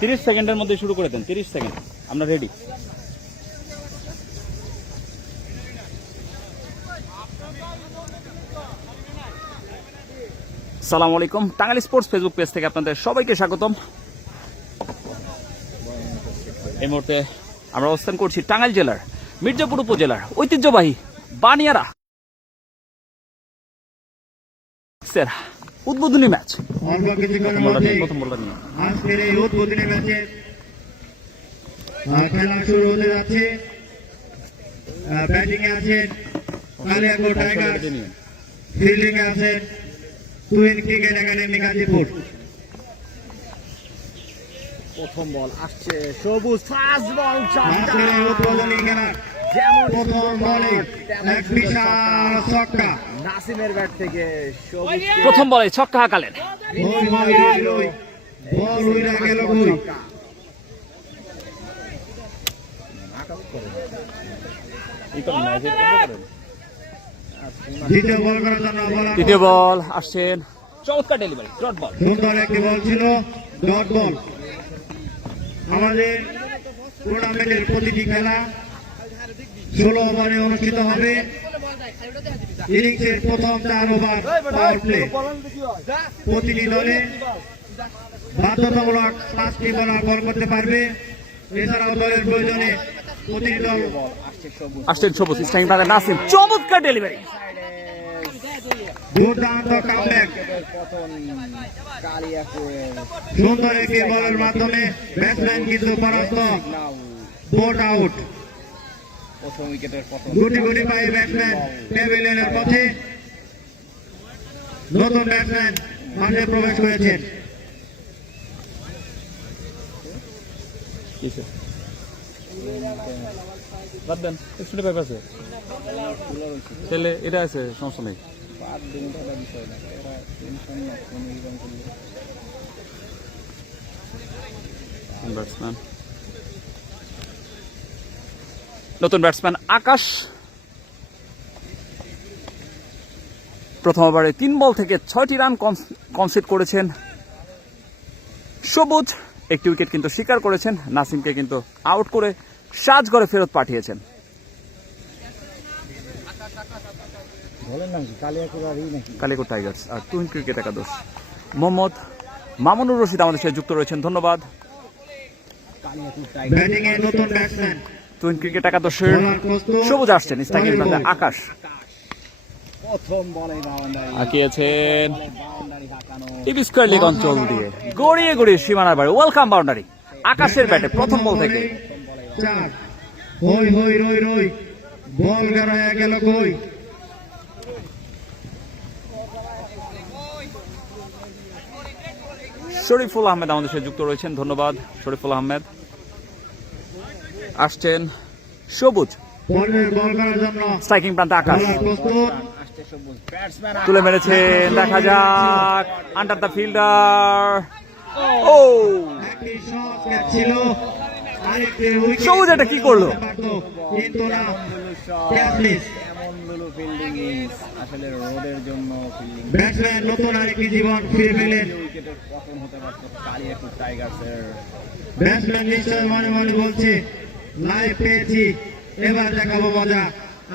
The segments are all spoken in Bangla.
তিরিশ সেকেন্ডের মধ্যে শুরু করে দেন, 30 সেকেন্ড আমরা রেডি। আসসালামু আলাইকুম, টাঙ্গাইল স্পোর্টস ফেসবুক পেজ থেকে আপনাদের সবাইকে স্বাগতম। এই মুহূর্তে আমরা অবস্থান করছি টাঙ্গাইল জেলার মির্জাপুর উপজেলার ঐতিহ্যবাহী বানিয়ারা উদ্বোধনী ম্যাচ। আজকের এই উদ্বোধনী ম্যাচে খেলা শুরু হতে যাচ্ছে। ব্যাটিং এ আছেন কালিয়াকৈর টাইগার, ফিল্ডিং এ আছেন টুইন ক্রিকেট একাডেমি গাজীপুর। প্রথম বল আসছে, সবুজ ফাস্ট বল, আজকের এই উদ্বোধনী খেলা প্রথম বলে এক বিশাল ছক্কা নাসিমের ব্যাট থেকে সবুজ প্রথম বলে ছক্কা হাঁকালেন। বল উইরা গেল গোল। দ্বিতীয় বল করার জন্য দ্বিতীয় বল আসছেন, চমৎকার ডেলিভারি, ডট বল। সুন্দর একটি বল ছিল, ডট বল। আমাদের টুর্নামেন্টের প্রতিটি খেলা 16 ওভারে অনুষ্ঠিত হবে। ইনিংসের প্রথম 4 ওভার পাওয়ার প্লে। প্রতিটি দলে বাধ্যতামূলক 5টি বোলার বল করতে পারবে। এছাড়াও দলের প্রয়োজনে প্রতিটি দল আসছেন সবুজ, স্ট্রাইকিং প্রান্তে নাসিম, চমৎকার ডেলিভারি, দুর্দান্ত কামব্যাক। সুন্দর একটি বলের মাধ্যমে ব্যাটসম্যান কিন্তু পরাস্ত, বোট আউট। গুটি গুটি পায়ে ব্যাটসম্যান প্যাভিলিয়নের পথে। নতুন ব্যাটসম্যান মাঠে প্রবেশ করেছেন। এটা আছে, সমস্যা নেই। নতুন ব্যাটসম্যান আকাশ প্রথম ওভারে 3 বল থেকে 6টি রান কনসিড করেছেন। সবুজ একটি উইকেট কিন্তু স্বীকার করেছেন, নাসিমকে কিন্তু আউট করে সাজঘরে ফেরত পাঠিয়েছেন। কালিয়াকৈর টাইগার্স আর টুইন ক্রিকেট একাদশ। মোহাম্মদ মামুনুর রশিদ আমাদের সাথে যুক্ত রয়েছেন, ধন্যবাদ। ব্যাটিং এ নতুন ব্যাটসম্যান টুইন ক্রিকেট একাদশের সবুজ আসছেন, স্ট্রাইকিং প্রান্তে আকাশ। প্রথম বলে বাউন্ডারি আঁকিয়েছেন ইবি স্কয়ার লেগ অঞ্চল দিয়ে গড়িয়ে গড়িয়ে সীমানার বাইরে, ওয়েলকাম বাউন্ডারি আকাশের ব্যাটে প্রথম বল থেকে। 4 হই হই রই রই, বল গড়ায়া গেল কই। শরীফুল আহমেদ আমাদের সাথে যুক্ত রয়েছেন, ধন্যবাদ শরীফুল আহমেদ। আসছেন সবুজ, স্ট্রাইকিং প্রান্তে আকাশ, তুলে মেরেছেন, দেখা যাক আন্ডার দ্য ফিল্ডার। ও সবুজ এটা কি করলো? আসলে রোডের জন্য ব্যাটসম্যান নতুন আরেকটি জীবন ফিরে পেলেন। উইকেটের পতন হতে পারত কালিয়াকৈর টাইগার্সের। ব্যাটসম্যান নিশ্চয় মনে মনে বলছে লাইভ পেয়েছি, এবার দেখাবো মজা।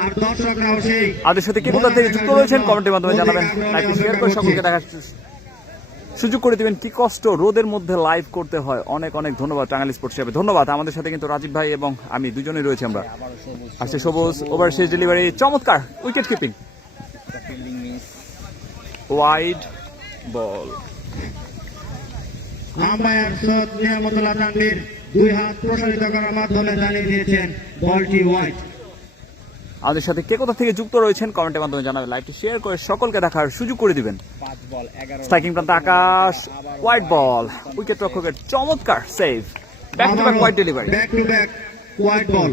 আর দর্শকরাও সেই আমাদের সাথে কি কোথা থেকে যুক্ত রয়েছেন কমেন্টের মাধ্যমে জানাবেন, লাইভটি শেয়ার করে সকলকে দেখার সুযোগ করে দিবেন। কি কষ্ট রোদের মধ্যে লাইভ করতে হয়, অনেক অনেক ধন্যবাদ টাঙ্গাইল স্পোর্টস হিসেবে, ধন্যবাদ। আমাদের সাথে কিন্তু রাজীব ভাই এবং আমি দুজনেই রয়েছে আমরা। আসছে সবুজ, ওভার শেষ ডেলিভারি, চমৎকার wicket keeping, wide ball. Umpire Syed Niamatullah Tanvir 2 হাত প্রসারিত করার মাধ্যমে জানিয়ে দিয়েছেন বলটি ওয়াইড। আমাদের সাথে কে কোথা থেকে যুক্ত রয়েছেন কমেন্টের মাধ্যমে জানাবেন, লাইভটি শেয়ার করে সকলকে দেখার সুযোগ করে দিবেন। স্ট্রাইকিং প্রান্তে আকাশ, হোয়াইট বল, উইকেট রক্ষকের চমৎকার save, back to back wide delivery, back to back wide ball.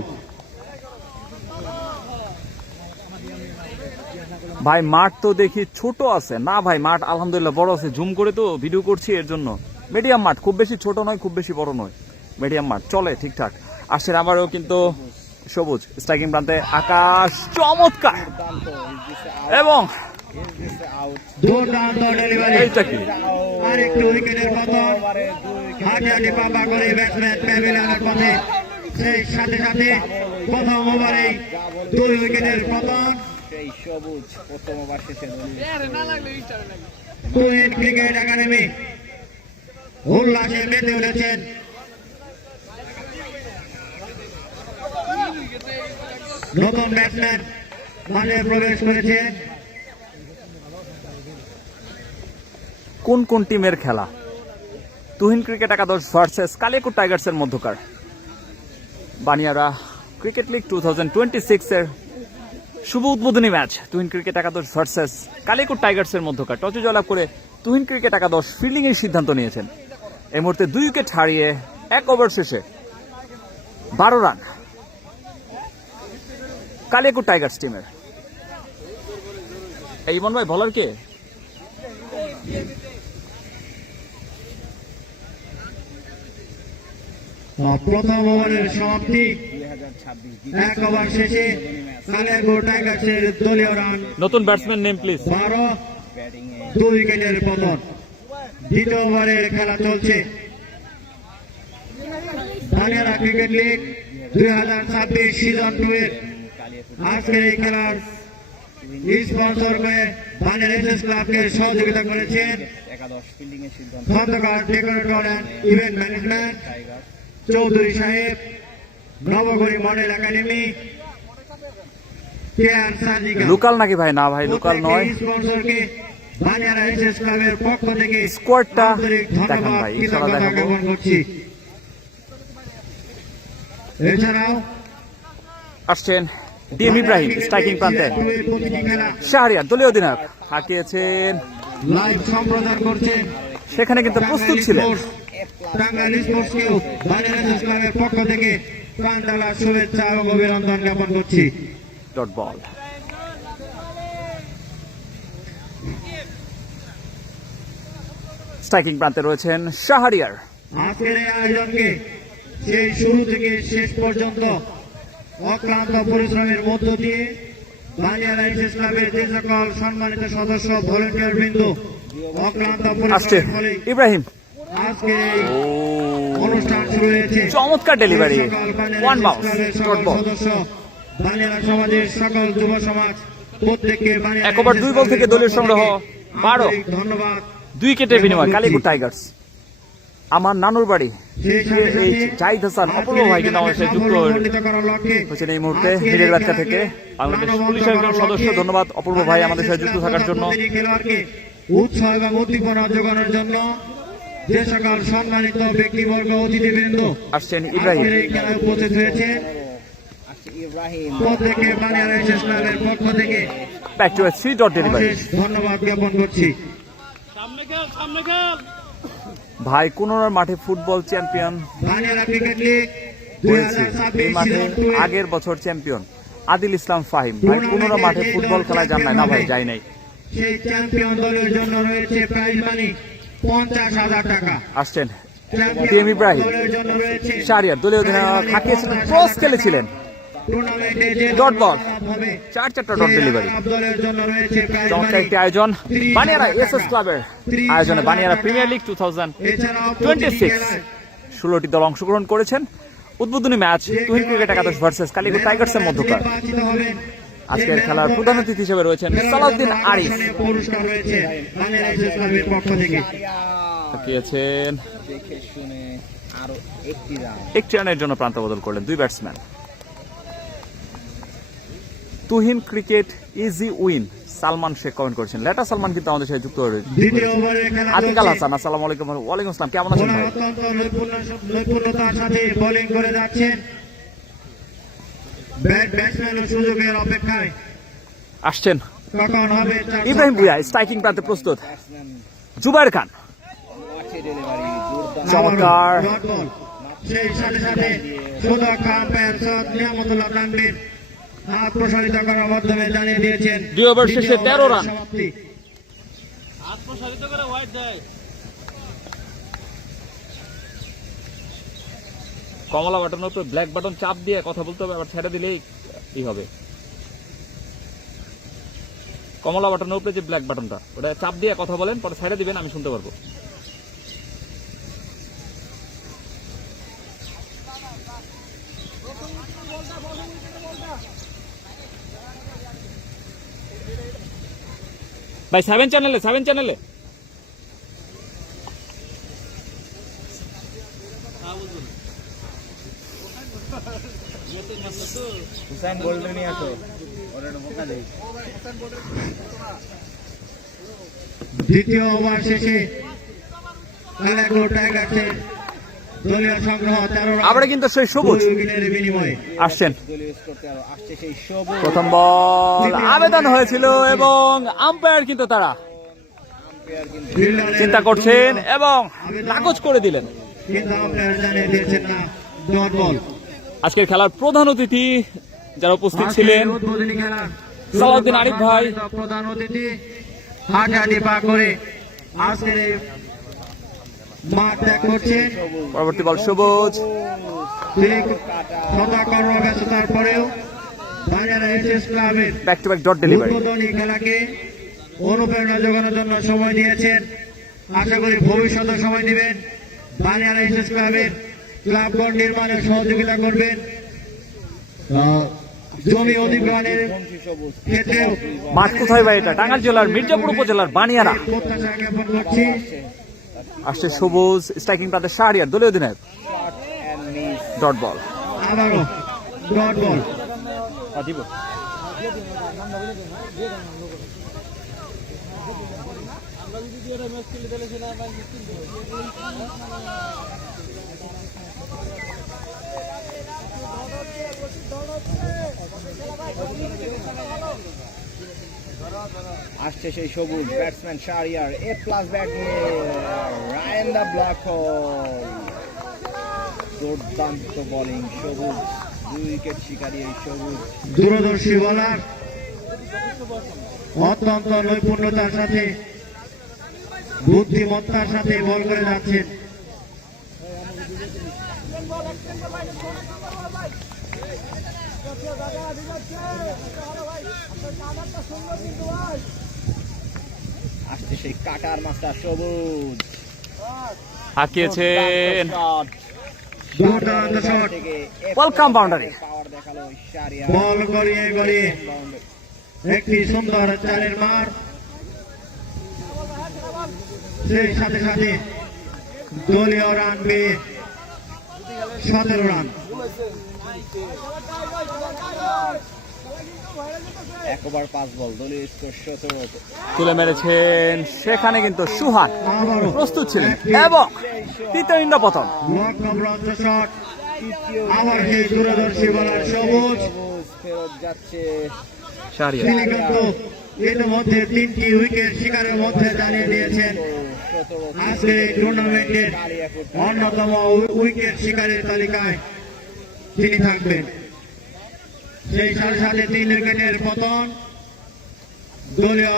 ভাই মাঠ তো দেখি ছোট আছে না ভাই, মাঠ আলহামদুলিল্লাহ বড় আছে, জুম করে তো ভিডিও করছি এর জন্য। মিডিয়াম মাঠ, খুব বেশি ছোট নয় খুব বেশি বড় নয়, মিডিয়াম মাঠ, চলে ঠিকঠাক। আসছেন আবারও কিন্তু সবুজ, স্ট্রাইকিং প্রান্তে আকাশ, চমৎকার এবং দুর্দান্ত ডেলিভারি। এইটা কি আরেকটু উইকেটের পতন, হাঁটি হাঁটি পাপা করে ব্যাটসম্যান প্যাভিলিয়নের পথে, সেই সাথে সাথে প্রথম ওভারেই 2 উইকেটের পতন। সেই সবুজ প্রথম ওভার শেষে তুহিন ক্রিকেট একাডেমি উল্লাসে মেতে উঠেছেন। নতুন ব্যাটসম্যান মাঠে প্রবেশ করেছে। কোন কোন টিমের খেলা? তুহিন ক্রিকেট একাদশ ভার্সেস কালিয়াকৈর টাইগার্সের মধ্যকার বানিয়ারা ক্রিকেট লিগ 2026 এর শুভ উদ্বোধনী ম্যাচ। তুহিন ক্রিকেট একাদশ ভার্সেস কালিয়াকৈর টাইগার্সের মধ্যকার টসে জয়লাভ করে তুহিন ক্রিকেট একাদশ ফিল্ডিং এর সিদ্ধান্ত নিয়েছেন। এই মুহূর্তে 2 উইকেট হারিয়ে 1 ওভার শেষে 12 রান কালিয়াকৈর টাইগার্স টিমের। এই ইমন ভাই বলার কে? প্রথম ওভারের সমাপ্তি, 1 ওভার শেষে কালিয়াকৈর টাইগার্সের দলীয় রান নতুন ব্যাটসম্যান নেম প্লিজ। 12, 2 উইকেটের পতন। দ্বিতীয় ওভারের খেলা চলছে। বানিয়ারা ক্রিকেট লিগ 2026 সিজন 2 এর আজকের এই খেলার স্পন্সর করে বানিয়ারা এসএস ক্লাবকে সহযোগিতা করেছেন একাদশ ফিল্ডিং এর সিদ্ধান্ত Khandakar decorator and event management Chowdhury সাহেব, Nabagari model academy, KR surgical. Local নাকি ভাই? না ভাই লোকাল নয়। স্পন্সরকে বানিয়ারা এসএস ক্লাবের পক্ষ থেকে স্কোয়াডটা আন্তরিক দেখান ধন্যবাদ, ভাই, ইনশাআল্লাহ কৃতজ্ঞতা দেখাবো। জ্ঞাপন করছি। এছাড়াও আসছেন ডিএম ইব্রাহিম স্ট্রাইকিং প্রান্তে, প্রতিটি খেলা শাহরিয়ার দলীয় অধিনায়ক হাঁকিয়েছেন, লাইভ সম্প্রচার করছেন। সেখানে কিন্তু প্রস্তুত ছিলেন। টাঙ্গাইল স্পোর্টসকেও বানিয়ারা এসএস ক্লাবের পক্ষ থেকে প্রাণঢালা শুভেচ্ছা এবং অভিনন্দন জ্ঞাপন করছি। ডট বল স্ট্রাইকিং প্রান্তে রয়েছেন শাহরিয়ার। আজকের এই আয়োজনকে সেই শুরু থেকে শেষ পর্যন্ত অক্লান্ত পরিশ্রমের মধ্য দিয়ে বানিয়ারা এসএস ক্লাবের যে সকল সম্মানিত সদস্য, ভলেন্টিয়ার বৃন্দ অক্লান্ত আসছে পরিশ্রমের ফলে ইব্রাহিম, আজকে এই অনুষ্ঠান শুরু হয়েছে। চমৎকার ডেলিভারি, এই সকল বানিয়ারা ওয়ান এসএস বাউন্স ক্লাবের ডট সকল বল। সদস্য, বানিয়ারা সমাজের সকল যুব সমাজ প্রত্যেককে বানিয়ারা 1 ওভার 2 বল থেকে দলীয় সংগ্রহ 12, আন্তরিক ধন্যবাদ। 2 উইকেটের বিনিময় কালিয়াকৈর টাইগার্স। আমার নানুর বাড়ি এই জাহিদ হাসান অপূর্ব ভাই কিন্তু আমাদের সাথে যুক্ত হয়েছেন এই মুহূর্তে মিরের বাচ্চা থেকে, বাংলাদেশ পুলিশের একজন সদস্য। ধন্যবাদ অপূর্ব ভাই আমাদের সাথে যুক্ত থাকার জন্য। খেলোয়াড়কে উৎসাহ এবং উদ্দীপনা যোগানোর জন্য যে সকল সম্মানিত ব্যক্তিবর্গ, অতিথিবৃন্দ আসছেন ইব্রাহিম, আজকের এই খেলায় উপস্থিত হয়েছে, আসছে ইব্রাহিম প্রত্যেককে বানিয়ারা এসএস ক্লাবের পক্ষ থেকে ব্যাক টু 3 ডট ডেলিভারি। অশেষ ধন্যবাদ জ্ঞাপন করছি। ভাই কুনোর মাঠে football champion Baniara cricket league হয়েছে, এই 2026 মাঠে সিজন 2 আগের বছর চ্যাম্পিয়ন আদিল ইসলাম ফাহিম। ভাই কুনোর মাঠে ফুটবল খেলায় যান নাই? না ভাই যাই নাই। সেই চ্যাম্পিয়ন দলের জন্য রয়েছে প্রাইজ মানি 50,000 টাকা। আসছেন ডিএম ইব্রাহিম, দলের জন্য রয়েছে শাহরিয়ার দলীয় অধিনায়ক হাঁকিয়েছিলেন, ক্রস খেলেছিলেন, টুর্নামেন্টে যে ডট বল, হবে 4 ডট ডেলিভারি। দলের জন্য রয়েছে প্রাইজ চমৎকার মানি। একটি আয়োজন বানিয়ারা এসএস ক্লাবের আয়োজনে বানিয়ারা প্রিমিয়ার লিগ 2026 16টি দল অংশগ্রহণ করেছেন। উদ্বোধনী ম্যাচ তুহিন ক্রিকেট একাদশ ভার্সেস কালিয়াকৈর টাইগার্সের মধ্যকার। আজকের খেলার প্রধান অতিথি হিসেবে রয়েছেন সালাউদ্দিন আরিফ, পুরস্কার রয়েছে বানিয়ারা এসএস ক্লাবের পক্ষ থেকে। হাঁকিয়েছেন, দেখে শুনে আরো একটি রান। একটি রানের জন্য প্রান্ত বদল করলেন 2 batsman. Tuhin cricket easy win Salman Sheikh comment করেছেন। লেটা সালমান কিন্তু আমাদের সাথে যুক্ত হয়েছে। দ্বিতীয় ওভারের খেলা আতিকাল চলছে। হাসান, আসসালামু আলাইকুম। ওয়ালাইকুম আসসালাম, কেমন আছেন ভাই? অত্যন্ত নৈপুণ্যতার সাথে বোলিং করে যাচ্ছেন। ব্যাটসম্যানের সুযোগের অপেক্ষায় আসছেন কখন হবে চার ইব্রাহিম ছক্কা। ভুইয়া, স্ট্রাইকিং প্রান্তে প্রস্তুত ব্যাটসম্যান জুবায়ের খান, মাঠে ডেলিভারি দুর্দান্ত চমৎকার ডট বল। সেই সাথে সাথে সুদক্ষ আম্পায়ার সৈয়দ নিয়ামতুল্লাহ তানভীর হাত প্রসারিত করার মাধ্যমে জানিয়ে দিয়েছেন 2 ওভার শেষে 13 রান। সমাপ্তি। কমলা বাটনের উপরে ব্ল্যাক বাটন চাপ দিয়ে কথা বলতে হবে, আবার ছেড়ে দিলেই কি হবে। কমলা বাটনের উপরে যে ব্ল্যাক বাটনটা, ওটা চাপ দিয়ে কথা বলেন, পরে ছেড়ে দিবেন, আমি শুনতে পারবো। ভাই 7 চ্যানেলে দ্বিতীয় ওভার শেষে কালিয়াকৈর টাইগার্সের দলীয় সংগ্রহ 13 রান আবার কিন্তু সেই সবুজ 2 উইকেটের বিনিময়ে। আসছেন। আসছে সেই সবুজ। প্রথম বল আবেদন হয়েছিল এবং আম্পায়ার কিন্তু তারা ফিল্ডারের চিন্তা করছেন এবং নাকচ করে দিলেন। কিন্তু আম্পায়ার জানিয়ে দিয়েছেন না, ডট বল। আজকের খেলার প্রধান অতিথি যারা উপস্থিত ছিলেন, উদ্বোধনী খেলা সালাউদ্দিন আরিফ ভাই, প্রধান অতিথি হাঁটাহাঁটি পা করে আজকের এই মাঠ ত্যাগ করছেন। পরবর্তী বল সবুজ, তিনি শত কর্মব্যস্ততার পরেও বাজারে এসএস ক্লাবের back to back dot delivery. উদ্বোধনী খেলাকে অনুপ্রেরণা যোগানোর জন্য সময় দিয়েছেন। আশা করি ভবিষ্যতে সময় দিবেন। বাজারে এসএস ক্লাবের ক্লাবঘর নির্মাণে সহযোগিতা করবেন। জমি অধিগ্রহণের ক্ষেত্রেও মাঠ কোথায় ভাই? এটা টাঙ্গাইল জেলার মির্জাপুর উপজেলার বানিয়ারা। প্রত্যাশা জ্ঞাপন করছি। আসছে সবুজ, স্ট্রাইকিং প্রান্তে শাহরিয়ার, দলীয় অধিনায়ক। ডট বল, আবারও ডট বল। আসছে সেই সবুজ ব্যাটসম্যান শাহরিয়ার, এ প্লাস ব্যাট নিয়ে রায়ন দা ব্ল্যাক হোল। দুর্দান্ত বোলিং সবুজ, 2 উইকেট শিকারী এই সবুজ। দূরদর্শী বলার, অত্যন্ত নৈপুণ্যতার সাথে বুদ্ধিমত্তার সাথে বল করে যাচ্ছেন। আসছে সেই কাটার মাস্টার সবুজ, হাঁকিয়েছেন, দুর্দান্ত শট, ওয়েলকাম বাউন্ডারি। পাওয়ার দেখালো শাহরিয়ার। বল গড়িয়ে গড়িয়ে একটি সুন্দর চারের মার। সেই সাথে সাথে দলীয় রান পেয়ে 17 রান। 1 ওভার 5 বল, দলীয় স্কোর 17। তুলে মেরেছেন, সেখানে কিন্তু সুহান আবারও প্রস্তুত ছিলেন এবং তৃতীয় ইন্ড পতন। লক্ষ্যভ্রষ্ট শট, আবার সেই দূরদর্শী বলার সবুজ। সবুজ ফেরত যাচ্ছে। শাহরিয়ার তিনি কিন্তু ইতিমধ্যে 3টি উইকেট শিকারের মধ্যে জানিয়ে দিয়েছেন 17 আজকে এই টুর্নামেন্টের অন্যতম উইকেট শিকারের তালিকায় তিনি থাকবেন। সেই সাথে সাথে 3 উইকেটের পতন। দলীয়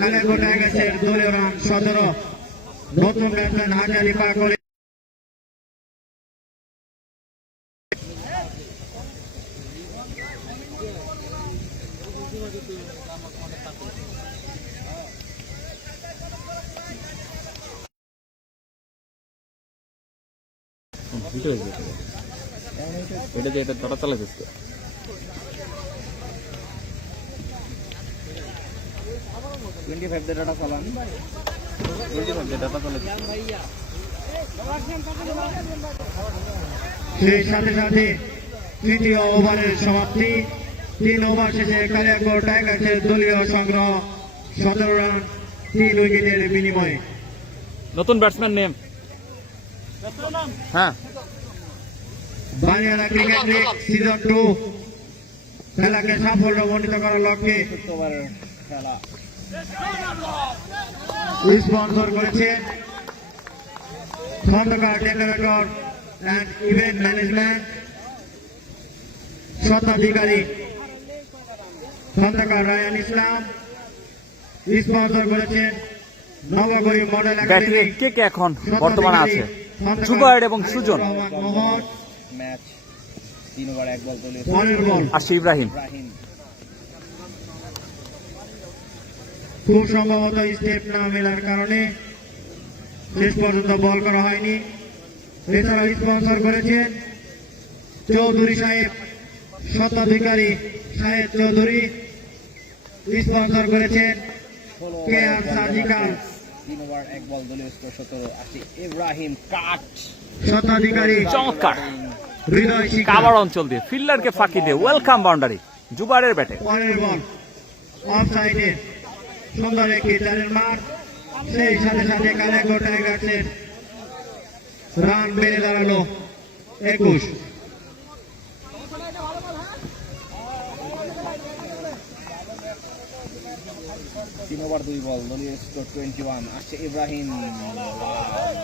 কালিয়াকৈর টাইগার্সের দলীয় রান 17। নতুন ব্যাটসম্যান হাঁটাহাঁটি পা করে এটা যে এটা তারা চালাচ্ছে। সেই সাথে সাথে তৃতীয় ওভারের সমাপ্তি। 3 ওভার শেষে কালিয়াকৈর টাইগার্সের দলীয় সংগ্রহ 17 রান 3 উইকেটের বিনিময়ে। নতুন ব্যাটসম্যান নেম, হ্যাঁ, বানিয়ারা ক্রিকেট লিগ সিজন 2 খেলাকে সাফল্য মণ্ডিত করার লক্ষ্যে ওভারের খেলা। স্পন্সর করেছে Khandakar decorator and event management. স্বত্বাধিকারী খন্দকার রায়ান ইসলাম। স্পন্সর করেছেন নবগরী মডেল ব্যাটিংয়ে একাডেমি। কে কে এখন বর্তমানে আছে? জুবায়ের এবং সুজন। মোহন ম্যাচ 3 ওভার 1 বল দলীয় পরের বল আসছে ইব্রাহিম। ইব্রাহিম। খুব সম্ভবত স্টেপ না মেলার কারণে শেষ পর্যন্ত বল করা হয়নি। এছাড়াও স্পন্সর করেছেন চৌধুরী সাহেব, স্বত্বাধিকারী সাহেব চৌধুরী। স্পন্সর করেছেন কে আর সাজিকাল, 3 ওভার 1 বল দলীয় স্কোর 17। আসছে ইব্রাহিম কাট। স্বত্বাধিকারী চমৎকার হৃদয় শিকার। কাভার অঞ্চল দিয়ে ফিল্ডারকে ফাঁকি দিয়ে ওয়েলকাম বাউন্ডারি জুবায়ের ব্যাটে। পরের বল অফ সাইডে সুন্দর একটি চারের মার। সেই সাথে সাথে কালেকো টাইগার্সের রান বেড়ে দাঁড়ালো 21। 3 ওভার 2 বল দলীয় স্কোর 21। আসছে ইব্রাহিম,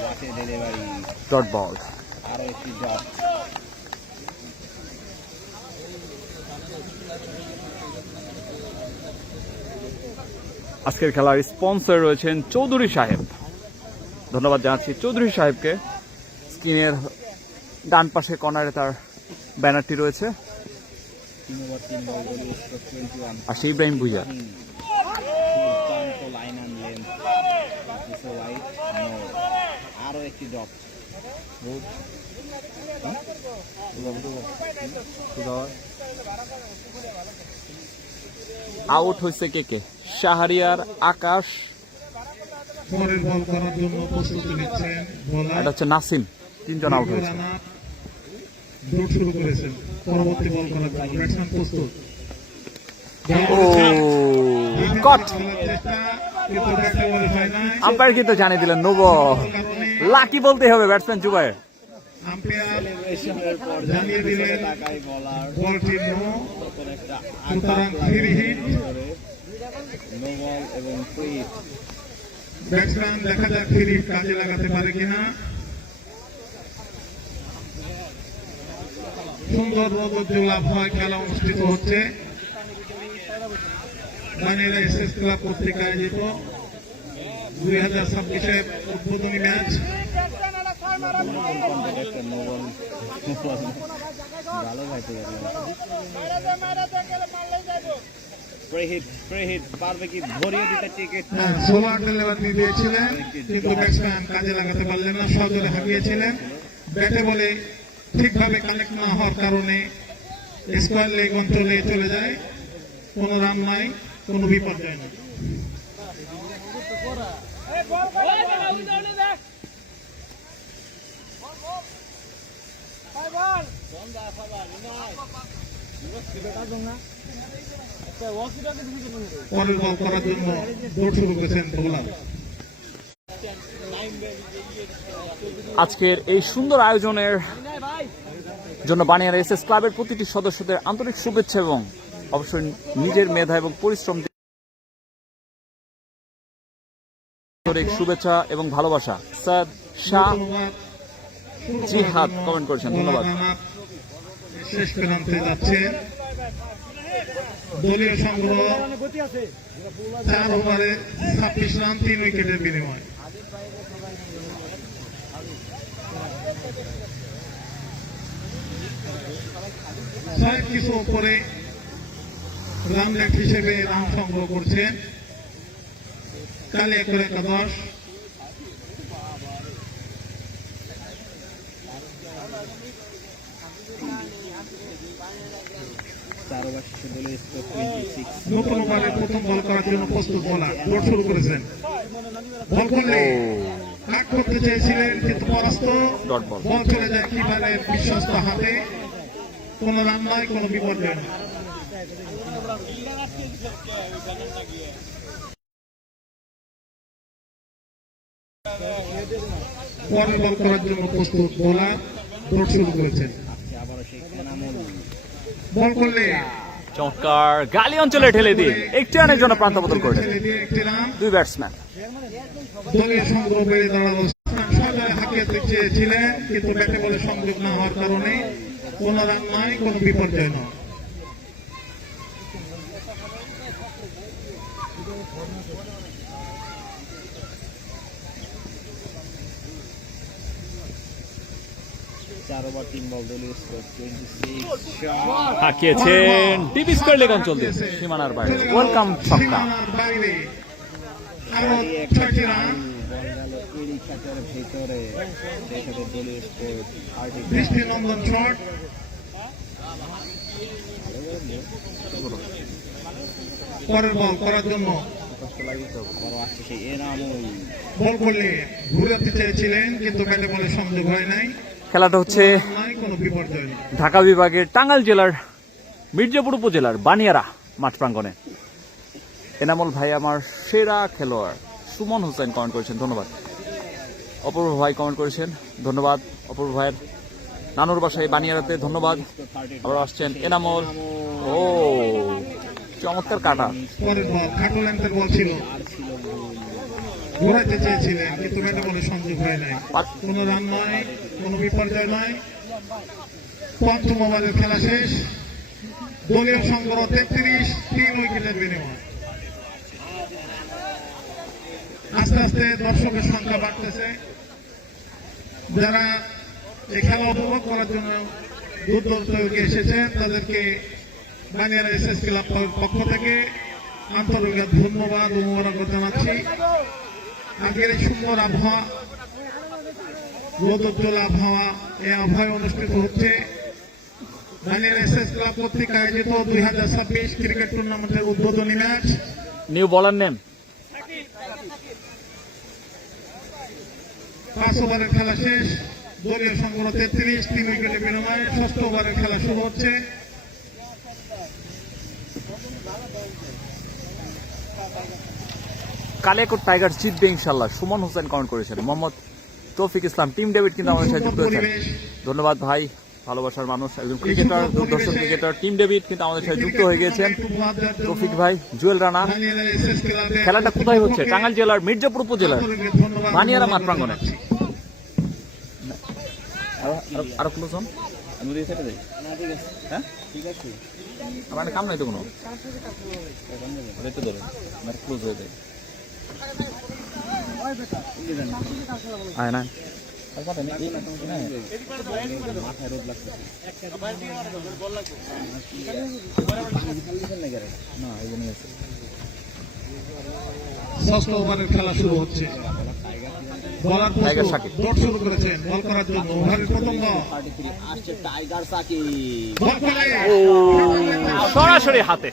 ওয়াটে ডেলিভারি, ডট বল। আরো একটি ডট। আজকের খেলার স্পন্সর রয়েছেন চৌধুরী সাহেব। ধন্যবাদ জানাচ্ছি চৌধুরী সাহেবকে। স্ক্রিনের ডান পাশে কর্নারে তার ব্যানারটি রয়েছে। 3 ওভার 3 বল দলীয় স্কোর 21। আসছে ইব্রাহিম ভুইয়া। দুর্দান্ত লাইন আনলেন, ওয়াইড, আরো একটি ডট। আউট হয়েছে কে কে? শাহরিয়ার, আকাশ, পরের বল করার জন্য প্রস্তুতি নিচ্ছেন বোলার এটা হচ্ছে নাসিম। 3 জন আউট হয়েছে। রানা ড্রপ শুরু করেছেন। পরবর্তী বল করার জন্য ব্যাটসম্যান প্রস্তুত। ও কট। খেলার চেষ্টা কিন্তু ব্যাটে বল হয় নাই। আম্পায়ার কিন্তু জানিয়ে দিলেন নো বল। লাকি বলতে হবে ব্যাটসম্যান জুবায়ের। আম্পায়ার সেলিব্রেশনের পর জানিয়ে দিলেন তাকাই বলার বলটি নো, তখন একটা সুতরাং ফ্রি হিট। নো বল এবং ফ্রি হিট। ব্যাটসম্যান দেখা যাক ফ্রি হিট কাজে লাগাতে পারে কিনা। সুন্দর রোদোজ্জ্বল হয় খেলা অনুষ্ঠিত হচ্ছে। বানিয়ালা এসএস ক্লাব কর্তৃক আয়োজিত 2026 উদ্বোধনী ম্যাচ। ভালো ভাইতে পারবে কি ধরিয়ে দিতে টিকিট? সোলার ডেলিভারি দিয়েছিলেন কিন্তু ব্যাটসম্যান কাজে লাগাতে পারলেন না, সজোরে হাঁপিয়েছিলেন। ব্যাটে বলে ঠিকভাবে কানেক্ট না হওয়ার কারণে স্কোয়ার লেগ অঞ্চলে চলে যায়। কোনো রান নাই, কোনো বিপর্যয় নেই। পরের বল করার জন্য দৌড় শুরু করেছেন বোলার। আজকের এই সুন্দর আয়োজনের জন্য বানিয়ার এসএস ক্লাবের প্রতিটি সদস্যদের আন্তরিক শুভেচ্ছা এবং অবশ্যই নিজের মেধা এবং পরিশ্রম দিয়ে আন্তরিক শুভেচ্ছা এবং ভালোবাসা। স্যার শাহ জিহাদ কমেন্ট করেছেন, ধন্যবাদ। শেষ প্রান্তে যাচ্ছে দলীয় সংগ্রহ 4 ওভারে 26 রান 3 উইকেটের বিনিময়। কিছু উপরে রান রেট হিসেবে রান সংগ্রহ করছেন কালে করে একাদশ। নতুন ওভারে প্রথম বল করার জন্য প্রস্তুত বোলার দৌড় শুরু করেছেন। বল করলে কাট করতে চেয়েছিলেন কিন্তু পরাস্ত। Dot ball. বল চলে যায় কিভাবে বিশ্বস্ত হাতে। কোন রান নাই, কোন বিপর্যয় নেই। পরের বল করার জন্য প্রস্তুত বোলার দৌড় শুরু করেছেন। বল করলে চমৎকার গালি অঞ্চলে ঠেলে দিয়ে একটি রানের জন্য প্রান্ত বদল করে ছেড়ে দিয়ে একটি রান। 2 ব্যাটসম্যান। দলীয় সংগ্রহ বেড়ে দাঁড়ালো। সজোরে হাঁকিয়ে চেয়েছিলেন কিন্তু ব্যাটে বলে সংযোগ না হওয়ার কারণে কোন রান নাই, কোন বিপর্যয় নয়। 4 ওভার 3 বল দলীয় স্কোর 26 শট। হাঁকিয়েছেন ডিপ স্কোয়ার লেগ অঞ্চল দিয়ে সীমানার বাইরে। ওয়েলকাম ছক্কা। সীমানার বাইরে আরো এই একটা 6টি রান। বল গেল এরই খাঁচার ভিতরে, সেখানে দলীয় স্কোর 30। দৃষ্টিনন্দন শট। পরের বল করার জন্য কষ্ট লাগে তো। বড় আসছে সেই এনামুল। বল করলে ঘুরাতে চেয়েছিলেন কিন্তু ব্যাটে বলে সংযোগ হয় নাই। খেলাটা হচ্ছে নাই কোনো বিপর্যয় নেই। ঢাকা বিভাগের টাঙ্গাইল জেলার মির্জাপুর উপজেলার বানিয়ারা মাঠ প্রাঙ্গণে। এনামুল ভাই আমার সেরা খেলোয়াড়। সুমন হোসেন কমেন্ট করেছেন, ধন্যবাদ। অপূর্ব ভাই কমেন্ট করেছেন, ধন্যবাদ অপূর্ব ভাইয়ের। নানুর বাসায় বানিয়ারাতে, ধন্যবাদ। আবার আসছেন এনামুল। ও চমৎকার কাটা। পরের বল খাটো লেন্থের বল ছিল, আর ছিল ভুল। ঘুরাইতে চেয়েছিলেন কিন্তু ব্যাটে বলে সংযোগ হয় নাই। পাঁচ- কোনো রান নয়, কোনো বিপর্যয় নয়। পঞ্চম ওভারের খেলা শেষ। দলীয় সংগ্রহ 33, 3 উইকেটের বিনিময়। আস্তে আস্তে দর্শকের সংখ্যা বাড়তেছে। যারা এই খেলা উপভোগ করার জন্য দূর দূর থেকে এসেছেন তাদেরকে বানিয়ারা এসএস ক্লাব পক্ষ থেকে আন্তরিক ধন্যবাদ ও মোবারকবাদ জানাচ্ছি। আজকের এই সুন্দর আবহাওয়া, রোদোজ্জ্বল আবহাওয়া, এই আবহাওয়ায় অনুষ্ঠিত হচ্ছে বানিয়ারা এসএস ক্লাব কর্তৃক আয়োজিত 2026 ক্রিকেট টুর্নামেন্টের উদ্বোধনী ম্যাচ। নিউ বলার নেম 5 ওভারের খেলা শেষ। দলীয় সংগ্রহ 33, 3 উইকেটের বিনিময়ে 6ষ্ঠ ওভারের খেলা শুরু হচ্ছে। কালিয়াকোট টাইগার জিতবে ইনশাল্লাহ। সুমন হোসেন কমেন্ট করেছেন। মোহাম্মদ তৌফিক ইসলাম, টিম ডেভিড কিন্তু আমাদের সাথে যুক্ত হয়েছেন, ধন্যবাদ ভাই। ভালোবাসার মানুষ, একজন ক্রিকেটার, দুর্ধর্ষ ক্রিকেটার টিম ডেভিড কিন্তু আমাদের সাথে যুক্ত হয়ে গিয়েছেন। তৌফিক ভাই, জুয়েল রানা। বানিয়ারা এসএস ক্লাবের খেলাটা কোথায় হচ্ছে? টাঙ্গাইল জেলার মির্জাপুর উপজেলার বানিয়ারা মাঠ প্রাঙ্গণে। আরো ক্লোজ হন, নদী সেটা দেয়। হ্যাঁ ঠিক আছে, আমার কাম নাই তো কোনো, দেখতে দেবে আমার ক্লোজ হয়ে যায়। আয় না মাথায় রোদ লাগছে না, এই জন্যই আছে। 6ষ্ঠ ওভারের খেলা শুরু হচ্ছে। বলার টাইগার প্রস্তুত, সাকিব। দৌড় শুরু করেছেন বল করার জন্য। ওভারের প্রথম বল 33 আসছে টাইগার সাকিব। বল করে ও সরাসরি হাতে।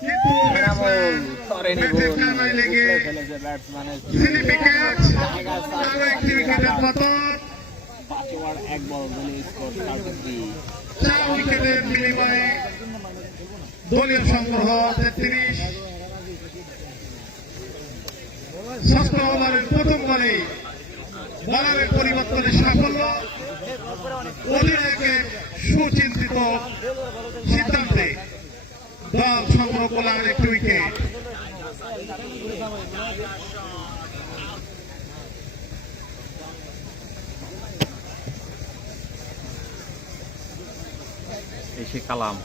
কিন্তু এনামুল করেনি ব্যাটের গোল, কানায় লেগে উপরে ফেলেছে ব্যাটসম্যানের। Slip wicket. টাইগার আরো একটি উইকেটের পতন। 5 ওভার 1 বল দলীয় স্কোর 33। 4 উইকেটের বিনিময়ে দলীয় সংগ্রহ 33। 6ষ্ঠ ওভারের প্রথম বলে বলারের পরিবর্তনে সাফল্য। অধিনায়কের সুচিন্তিত সিদ্ধান্তে দল সংগ্রহ করল আর একটি উইকেট। এসে কালাম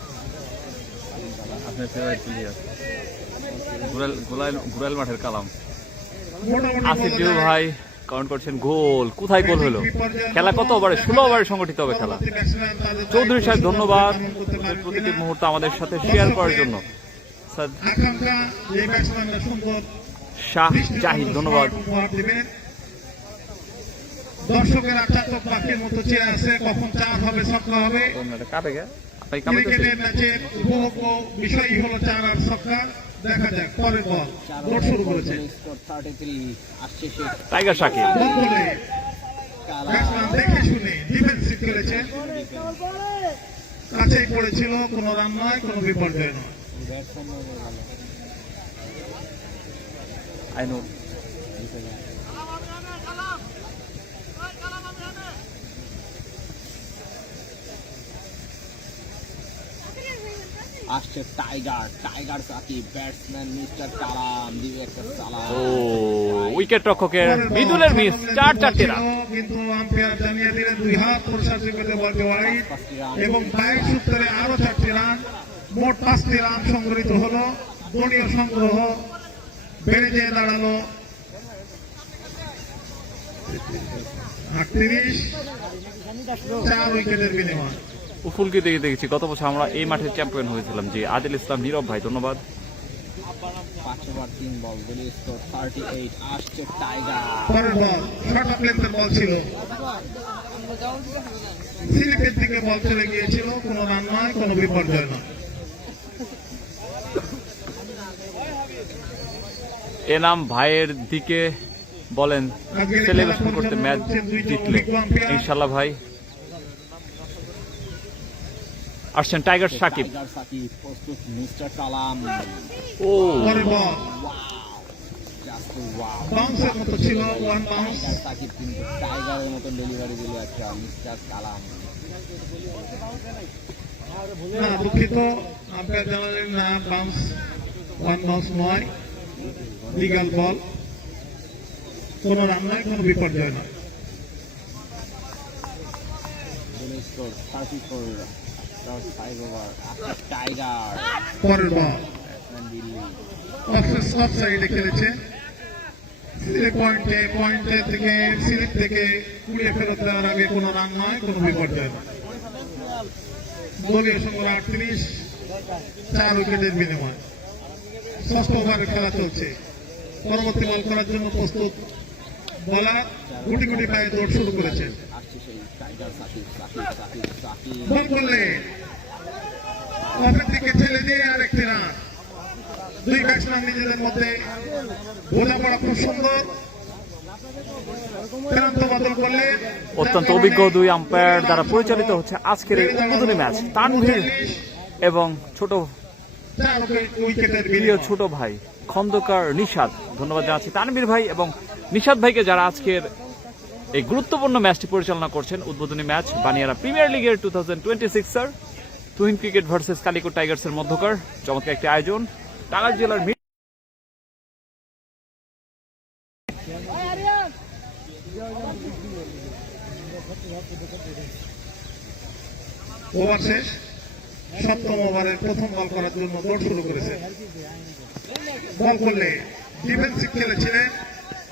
আপনার ফেভারিট প্লেয়ার, ঘুরাইল মাঠের কালাম। মোটামুটি আসিফ বলা জিউ যায় ভাই কমেন্ট করছেন, গোল কোথায় গোল হলো? খেলা কত ওভারে? 16 ওভারে সংগঠিত হবে খেলা। পরবর্তী ব্যাটসম্যান তাদের চৌধুরী সাহেব, ধন্যবাদ পালন করতে পারেন প্রতিটি কিনা। মুহূর্ত আমাদের সাথে শেয়ার করার জন্য। স্যার আকাঙ্ক্ষা যে ব্যাটসম্যানরা সুন্দর শাহ জাহিদ, ধন্যবাদ। উপহার দিবেন। দর্শকের আচার চোখ পাখির মতো চেয়ে আছে কখন 4 হবে, ছক্কা হবে। কাপে গে আপনি কামে ক্রিকেটের ম্যাচের উপভোগ্য বিষয়ই হলো 4 আর ছক্কা। দেখা যাক পরের বল। দৌড় শুরু করেছে দলীয় স্কোর 33 আসছে সে টাইগার সাকিব। বল করলে কালা। ব্যাটসম্যান দেখে শুনে ডিফেন্সিভ খেলেছেন। কাছেই পড়েছিল, কোনো রান নয়, কোনো বিপর্যয় নয়। ব্যাটসম্যান ভালো। আই নো আসছে টাইগার সাকিব, ব্যাটসম্যান মিস্টার কালাম দিবে একটা সালাম। ও উইকেট রক্ষকের বিদুলের মিস, 4-4 রান। কিন্তু আম্পায়ার জানিয়ে দিলেন 2 হাত প্রশাসিত বলকে ওয়াইড এবং 22 সূত্রে আরো 4টি রান, মোট 5টি রান সংগৃহীত হলো। দলীয় সংগ্রহ বেড়ে যেয়ে দাঁড়ালো 38 4 উইকেটের বিনিময়। উফুলকে দেখেছি গত বছর আমরা এই মাঠে চ্যাম্পিয়ন হয়েছিলাম। জি আদিল ইসলাম নীরব ভাই ধন্যবাদ। 5 ওভার 3 বল, দলীয় স্কোর 38। আসছে টাইগার। পরের বল শর্ট অফ লেন্থের বল ছিল, স্লিপের দিকে বল চলে গিয়েছিল, কোনো রান নয়, কোনো বিপর্যয় নয়। এনাম ভাইয়ের দিকে বলেন সেলিব্রেশন করতে ম্যাচ জিতলে ইনশাল্লাহ ভাই। আসছেন টাইগার সাকিব। টাইগার সাকিব প্রস্তুত, মিস্টার কালাম। ও পরের বল জাস্ট ওয়াও। বাউন্সের মতো ছিল, ওয়ান বাউন্স। টাইগার সাকিব কিন্তু টাইগারের মতন ডেলিভারি দিল একটা মিস্টার কালাম। না দুঃখিত, আম্পায়ার জানালেন না বাউন্স, ওয়ান বাউন্স নয়, লিগাল বল, কোনো রান নয়, কোনো বিপর্যয় নয়। দলীয় স্কোর 34। 5 ওভার। আসছে টাইগার। পরের বল ব্যাটসম্যান দিল্লি। অফ সাইডে খেলেছে, পয়েন্টে থেকে স্লিপ থেকে কুড়িয়ে ফেরত দেওয়ার আগে কোনো রান নয়, কোনো বিপর্যয় নয়। দলীয় সংগ্রহ 38, 4 উইকেটের বিনিময়। ষষ্ঠ ওভারে খেলা চলছে, পরবর্তী বল করার জন্য প্রস্তুত বলার গুটি গুটি পায়ে দৌড় শুরু করেছে। আসছে সেই টাইগার সাকিব। সাকিব সাকিব সাকিব বল করলে অফের দিকে ঠেলে দিয়ে আরেকটি রান। দুই ব্যাটসম্যান নিজেদের মধ্যে বোঝাপড়া খুব সুন্দর। প্রান্ত বদল করলে অত্যন্ত অভিজ্ঞ দুই আম্পায়ার দ্বারা পরিচালিত হচ্ছে আজকের এই উদ্বোধনী ম্যাচ। তানভীর এবং ছোট 4 উইকেটের প্রিয় বিনিময়। ছোট ভাই খন্দকার নিশাদ ধন্যবাদ জানাচ্ছি তানভীর ভাই এবং নিশাদ ভাইকে যারা আজকের এই গুরুত্বপূর্ণ ম্যাচটি পরিচালনা করছেন। উদ্বোধনী ম্যাচ বানিয়ারা প্রিমিয়ার লিগের 2026 sir Tuhin cricket versus Calicut টাইগার্সের মধ্যকার চমৎকার একটি আয়োজন। টাঙ্গাইল জেলার ওভার শেষ, সপ্তম ওভারের প্রথম বল করার জন্য দৌড় শুরু করেছে। বল করলে ডিফেন্সিভ খেলেছিলেন,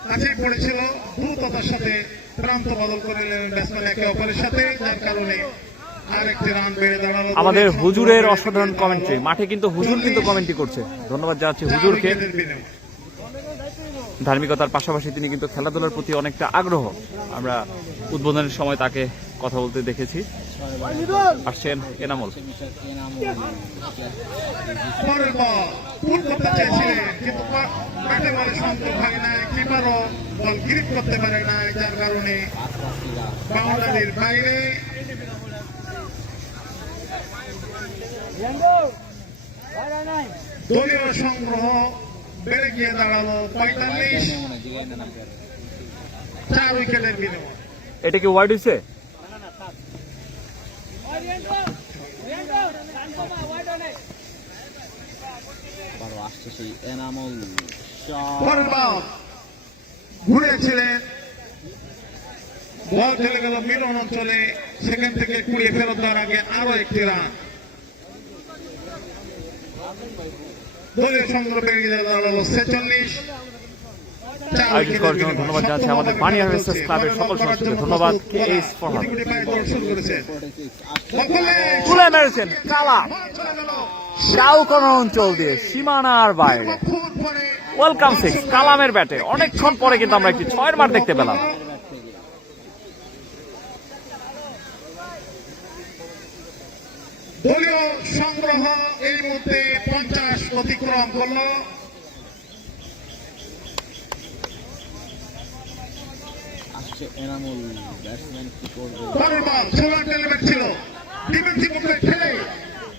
কাছেই পড়েছিল, দ্রুততার সাথে প্রান্ত বদল করে নিলেন ব্যাটসম্যান একে অপরের সাথে, যার কারণে আরেকটি রান বেড়ে দাঁড়ালো। আমাদের হুজুরের অসাধারণ কমেন্ট্রি মাঠে কিন্তু হুজুর কিন্তু কমেন্ট্রি করছে। ধন্যবাদ জানাচ্ছি হুজুরকে। ধার্মিকতার পাশাপাশি তিনি কিন্তু খেলাধুলার প্রতি অনেকটা আগ্রহ। আমরা উদ্বোধনের সময় তাকে কথা বলতে দেখেছি। আসছেন এনামুল। মিস্টার এনামুল। পরের বল পুল করতে চেয়েছিলেন, কিন্তু ব্যাটে বলে সংযোগ হয় না, কিপারও বল গ্রিপ করতে পারে না, যার কারণে বাউন্ডারির বাইরে। দলীয় সংগ্রহ বেড়ে গিয়ে দাঁড়ালো 45, 4 উইকেটের বিনিময়। এটা কি ওয়াইড হয়েছে? আবারও আসছে সেই এনামুল। পরের বল ঘুরেছিলেন, বল চলে গেল মিলন অঞ্চলে, সেখান থেকে কুড়িয়ে ফেরত দেওয়ার আগে আরো একটি রান। দলীয় সংগ্রহ বেড়ে গিয়ে দাঁড়ালো 46, 4 আয়োজন করার জন্য ধন্যবাদ জানাচ্ছি আমাদের বানিয়া রেসার্চ ক্লাবের সকল সদস্যদের। ধন্যবাদ কে এইচ ফরহাদ। তুলে মেরেছেন কালাম শাউকন অঞ্চল দিয়ে সীমানার বাইরে। ওয়েলকাম 6 কালামের ব্যাটে অনেকক্ষণ পরে কিন্তু আমরা একটি 6-এর মার দেখতে পেলাম। দলীয় সংগ্রহ এই মুহূর্তে 50 অতিক্রম করলো। আসছে এনামুল। ব্যাটসম্যান কি করবে? পরের বল সোলার টেলিমেট ছিল, ডিফেন্সিভ মুখে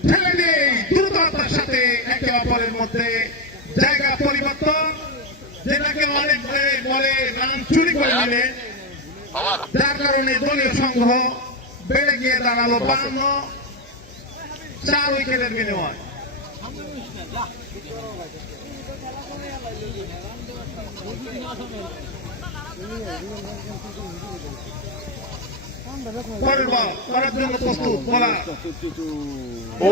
ঠেলে দিয়ে দ্রুততার সাথে একে অপরের মধ্যে জায়গা পরিবর্তন, যেটাকে অনেক বলে রান চুরি করে নিলে, যার কারণে দলীয় সংগ্রহ বেড়ে গিয়ে দাঁড়ালো 52, 4 উইকেটের বিনিময়। পরের বল করার জন্য প্রস্তুত বলার। 52। ও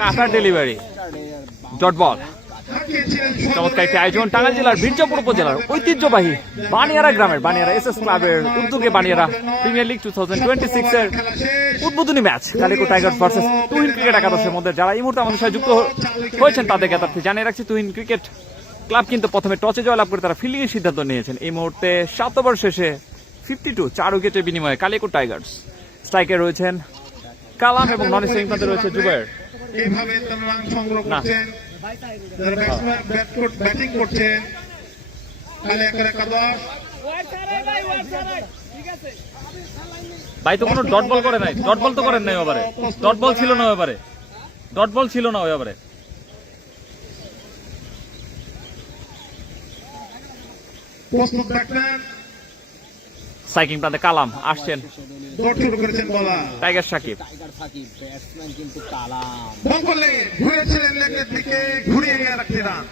কাঁচা ডেলিভারি ডট বল। হাঁকিয়েছিলেন চমৎকার একটি আয়োজন টাঙ্গাইল জেলার বীরচপুর উপজেলার ঐতিহ্যবাহী বানিয়ারা গ্রামের বানিয়ারা এসএস ক্লাবের উদ্যোগে বানিয়ারা প্রিমিয়ার লিগ 2026 এর উদ্বোধনী match Calicut Tigers versus Tuhin cricket একাদশের মধ্যে যারা এই মুহূর্তে আমাদের সাথে যুক্ত হয়েছেন তাদের জ্ঞাতার্থে জানিয়ে রাখছি তুহিন ক্রিকেট ক্লাব কিন্তু প্রথমে টসে জয়লাভ করে তারা ফিল্ডিং এর সিদ্ধান্ত নিয়েছেন। এই মুহূর্তে 7 ওভার শেষে 52 4 উইকেটের বিনিময়ে কালিকো টাইগার্স স্ট্রাইকে রয়েছেন কালাম এবং নন স্ট্রাইকিং প্রান্তে রয়েছে জুবায়ের। এইভাবে তারা রান সংগ্রহ করছেন, যারা ব্যাটসম্যান ব্যাটিং করছেন কালে একাদশ। ভাই তো কোনো ডট বল করে নাই, ডট বল তো করেন নাই ওভারে, ডট বল ছিল না ওভারে, ডট বল ছিল না ওই ওভারে। প্রস্তুত ব্যাটসম্যান স্ট্রাইকিং প্রান্তে কালাম আসছেন, দৌড় শুরু করেছেন বলার tiger Sakib tiger Sakib batsman কিন্তু কালাম বল করলেন, ঘুরেছিলেন লেগের দিকে, ঘুরিয়ে গিয়ে রাখতে রান।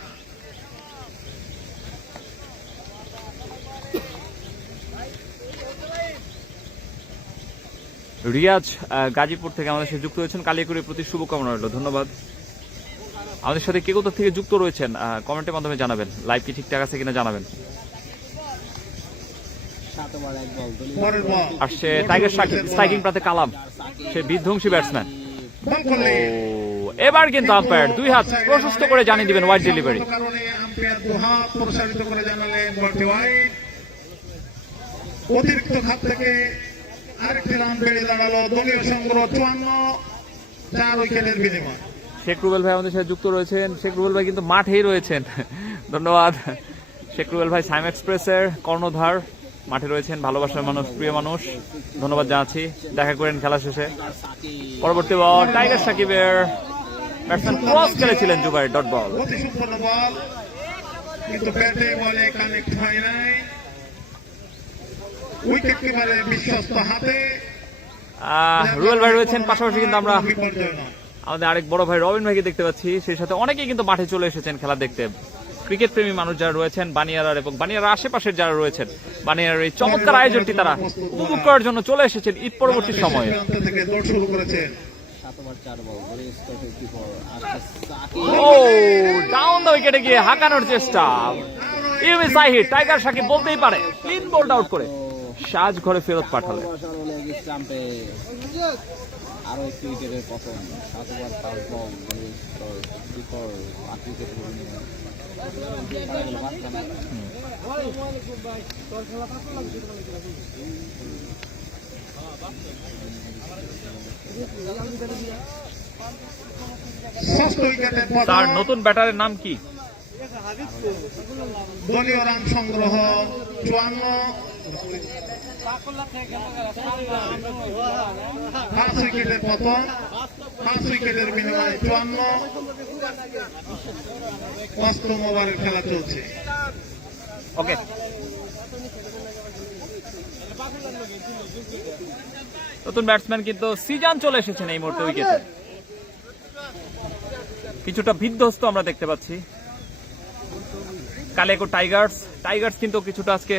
রিয়াজ গাজীপুর থেকে আমাদের সাথে যুক্ত হয়েছেন, কালিয়াকুড়ির প্রতি শুভকামনা রইল, ধন্যবাদ। আমাদের সাথে কে কোথা থেকে যুক্ত রয়েছেন কমেন্টের মাধ্যমে জানাবেন, লাইভ কি ঠিকঠাক আছে কিনা জানাবেন। 7 ওভার 1 বল পরের বল আসছে টাইগার সাকিব, স্ট্রাইকিং প্রান্তে কালাম, সে বিধ্বংসী ব্যাটসম্যান। বল করলেন, এবার কিন্তু আম্পায়ার 2 হাত প্রশস্ত করে জানিয়ে দিবেন ওয়াইড ডেলিভারি। কারণে আম্পায়ার 2 হাত প্রসারিত করে জানালেন বলটি ওয়াইড। অতিরিক্ত খাত থেকে আরেকটি রান বেড়ে দাঁড়ালো, দলীয় সংগ্রহ 54, 4 উইকেটের বিনিময়। শেখ রুবেল ভাই আমাদের সাথে যুক্ত রয়েছেন, শেখ রুবেল ভাই কিন্তু মাঠেই রয়েছেন, ধন্যবাদ। শেখ রুবেল ভাই সাইম এক্সপ্রেসের কর্ণধার, মাঠে রয়েছেন, ভালোবাসার মানুষ, প্রিয় মানুষ, ধন্যবাদ জানাচ্ছি। দেখা করেন খেলা শেষে। পরবর্তী বল টাইগার সাকিবের, ব্যাটসম্যান ক্রস খেলেছিলেন জুবাইর, ডট বল। অতি সম্পন্ন বল, কিন্তু ব্যাটে বলে কানেক্ট হয় নাই। উইকেট কিপারে বিশ্বস্ত হাতে রুবেল ভাই রয়েছেন, পাশাপাশি কিন্তু আমরা বিপর্যয় নয়। আমাদের আরেক বড় ভাই রবিন ভাইকে দেখতে পাচ্ছি, সেই সাথে অনেকেই কিন্তু মাঠে চলে এসেছেন খেলা দেখতে। ক্রিকেট প্রেমী মানুষ যারা রয়েছেন বানিয়ারার এবং বানিয়ারার আশেপাশের যারা রয়েছেন, বানিয়ারার এই চমৎকার আয়োজনটি তারা উপভোগ করার জন্য চলে এসেছেন ঈদ পরবর্তী সময়ে। সীমান্ত থেকে দৌড় শুরু করেছেন। 7 ওভার 4 বল স্কোর 54 আসছে সাকিব ও ডাউন দ্য উইকেটে গিয়ে হাঁকানোর চেষ্টা, ইউমি সাহিদ, টাইগার সাকিব বলতেই পারে ক্লিন বোল্ড আউট করে সাজ ঘরে ফেরত পাঠালেন। বসানো লেগ স্টাম্পে আরো একটু উইকেটের পতন। 7 ওভার 5 বল স্কোর 54 5 উইকেট বিনিময়ে ষষ্ঠ উইকেটে তার নতুন ব্যাটারের নাম কি? দলীয় রান সংগ্রহ 54, 5 উইকেটের পতন, 5 উইকেটের বিনিময়ে 54, 5ম ওভারের খেলা চলছে। ওকে, নতুন ব্যাটসম্যান কিন্তু সিজান চলে এসেছেন এই মুহূর্তে উইকেটে, কিছুটা বিধ্বস্ত আমরা দেখতে পাচ্ছি। কালেকো টাইগার্স, টাইগার্স কিন্তু কিছুটা আজকে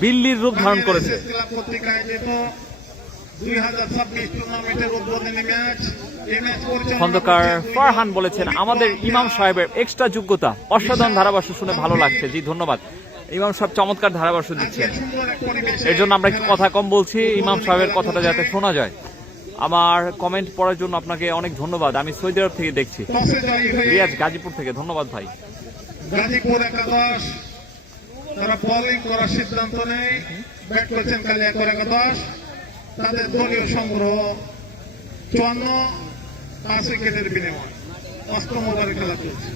বিল্লির রূপ ধারণ করেছে। ক্লাব কর্তৃক আয়োজিত 2026 টুর্নামেন্টের উদ্বোধনী ম্যাচ। এই ম্যাচ পরিচালনা খন্দকার করছেন ফারহান বলেছেন আমাদের ইমাম সাহেবের এক্সট্রা যোগ্যতা, অসাধারণ ধারাভাষ্য শুনে ভালো লাগছে। জি ধন্যবাদ, ইমাম সাহেব চমৎকার ধারাভাষ্য দিচ্ছেন, সুন্দর এক পরিবেশে এর জন্য আমরা একটু কথা কম বলছি, ইমাম সাহেবের কথাটা যাতে শোনা যায়। আমার কমেন্ট পড়ার জন্য আপনাকে অনেক ধন্যবাদ, আমি সৌদি আরব থেকে দেখছি। টসে জয়ী হয়ে রিয়াজ গাজীপুর থেকে, ধন্যবাদ ভাই। গাজীপুর একাদশ তারা বোলিং করার সিদ্ধান্ত নেয়, ব্যাট করছেন কালিয়াকৈর একাদশ। তাদের দলীয় সংগ্রহ 54, 5 উইকেটের বিনিময়। 5ম ওভারে খেলা চলছে।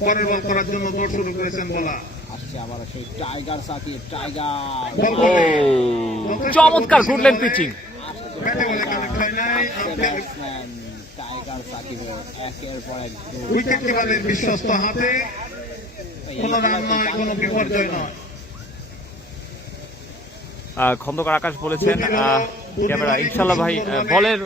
পরের বল করার জন্য দৌড় শুরু করেছেন বলা। আসছে আবার সেই টাইগার সাকিব, টাইগার বল ও করলেন, চমৎকার গুডলেন পিচিং, ব্যাটে বলে কানেক্ট হয় নাই। ব্যাটসম্যান টাইগার সাকিবের একের পর এক গোল। উইকেট কিপারের বিশ্বস্ত হাতে, কোনো রান নয়, কোনো বিপর্যয় নয়। খন্দকার আকাশ বলেছেন ক্যামেরা ইনশাল্লাহ ভাই বলের